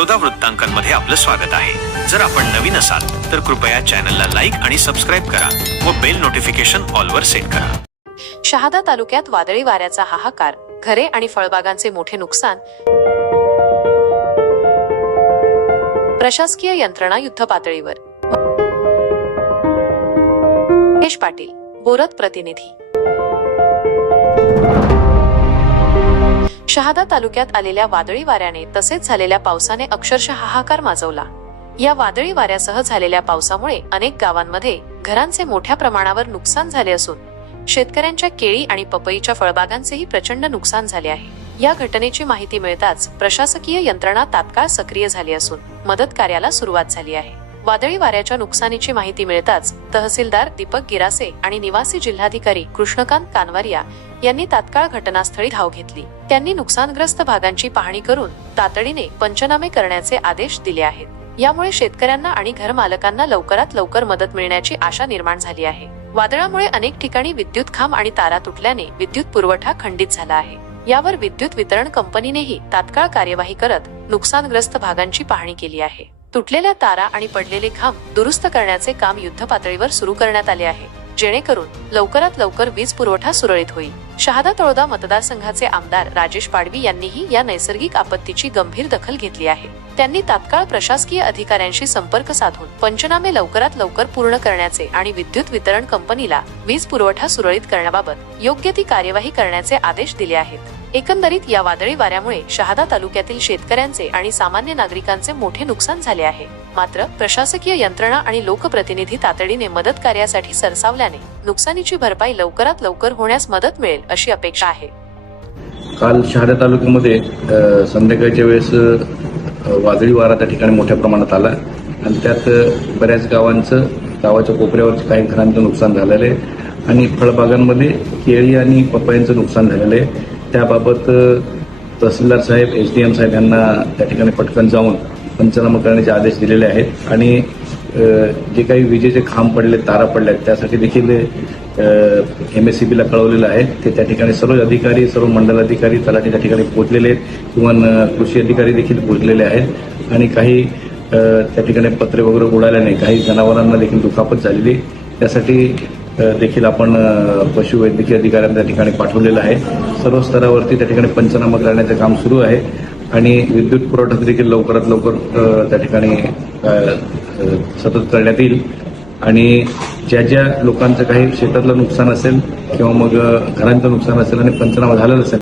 बडोदा वृत्तांकनमध्ये आपलं स्वागत आहे. जर आपण नवीन असाल तर कृपया चॅनलला लाईक आणि सबस्क्राईब करा व बेल नोटिफिकेशन ऑलवर सेट करा. शहादा तालुक्यात वादळी वाऱ्याचा हाहाकार घरे आणि फळबागांचे मोठे नुकसान. प्रशासकीय यंत्रणा युद्ध पातळीवर. पाटील बोरत प्रतिनिधी. शहादा तालुक्यात आलेल्या वादळी वाऱ्याने तसेच झालेल्या पावसाने अक्षरशः हाहाकार माजवला. या वादळी वाऱ्यासह झालेल्या पावसामुळे अनेक गावांमध्ये घरांचे मोठ्या प्रमाणावर नुकसान झाले असून शेतकऱ्यांच्या केळी आणि पपईच्या फळबागांचेही प्रचंड नुकसान झाले आहे. या घटनेची माहिती मिळताच प्रशासकीय यंत्रणा तात्काळ सक्रिय झाली असून मदत कार्याला सुरुवात झाली आहे. वादळी वाऱ्याच्या नुकसानीची माहिती मिळताच तहसीलदार दीपक गिरासे आणि निवासी जिल्हाधिकारी कृष्णकांत कानवारिया यांनी तात्काळ घटनास्थळी धाव घेतली. त्यांनी नुकसानग्रस्त भागांची पाहणी करून तातडीने पंचनामे करण्याचे आदेश दिले आहेत. यामुळे शेतकऱ्यांना आणि घरमालकांना लवकरात लवकर मदत मिळण्याची आशा निर्माण झाली आहे. वादळामुळे अनेक ठिकाणी विद्युत खांब आणि तारा तुटल्याने विद्युत पुरवठा खंडित झाला आहे. यावर विद्युत वितरण कंपनीनेही तात्काळ कार्यवाही करत नुकसानग्रस्त भागांची पाहणी केली आहे. तुटलेल्या तारा आणि पडलेले खांब दुरुस्त करण्याचे काम युद्ध पातळीवर सुरू करण्यात आले आहे. जेणेकरून लवकरात लवकर वीज पुरवठा सुरळीत होईल. शहादा तळोदा मतदारसंघाचे आमदार राजेश पाडवी यांनीही या नैसर्गिक आपत्तीची गंभीर दखल घेतली आहे. त्यांनी तात्काळ प्रशासकीय अधिकाऱ्यांशी संपर्क साधून पंचनामे लवकरात लवकर पूर्ण करण्याचे आणि विद्युत वितरण कंपनीला वीज पुरवठा सुरळीत करण्याबाबत योग्य ती कार्यवाही करण्याचे आदेश दिले आहेत. एकंदरीत या वादळी वाऱ्यामुळे शहादा तालुक्यातील शेतकऱ्यांचे आणि सामान्य नागरिकांचे मोठे नुकसान झाले आहे. मात्र प्रशासकीय यंत्रणा आणि लोकप्रतिनिधी तातडीने मदत कार्यासाठी सरसावल्याने नुकसानीची भरपाई लवकरात लवकर होण्यास मदत मिळेल अशी अपेक्षा आहे. काल शहादा तालुक्यामध्ये संध्याकाळच्या वेळेस वादळी वारा त्या ठिकाणी मोठ्या प्रमाणात आला. आणि त्यात बऱ्याच गावांचं गावाच्या कोपऱ्यावरचं काही घरांचं नुकसान झालेलं आहे. आणि फळबागांमध्ये केळी आणि पपयांचं नुकसान झालेलं आहे. त्याबाबत तहसीलदार साहेब एस डी एम साहेब यांना त्या ठिकाणी पटकन जाऊन पंचनामा करण्याचे आदेश दिलेले आहेत. आणि जे काही विजेचे खांब पडले तारा पडल्या त्यासाठी देखील एम एस सी बीला कळवलेलं आहे. ते त्या ठिकाणी सर्व अधिकारी सर्व मंडलाधिकारी तलाठी त्या ठिकाणी पोहोचलेले आहेत किंवा कृषी अधिकारी देखील पोहोचलेले आहेत. आणि काही त्या ठिकाणी पत्रे वगैरे उडाल्याने काही जनावरांना देखील दुखापत झालेली त्यासाठी देखील आपण पशुवैद्यकीय अधिकाऱ्यांना त्या ठिकाणी पाठवलेलं आहे. सर्व स्तरावरती त्या ठिकाणी पंचनामा करण्याचं काम सुरू आहे. आणि विद्युत पुरवठा देखील लवकरात लवकर त्या ठिकाणी सतत करण्यात येईल. आणि ज्या ज्या लोकांचं काही शेतातलं नुकसान असेल किंवा मग घरांचं नुकसान असेल आणि पंचनामा झालेला असेल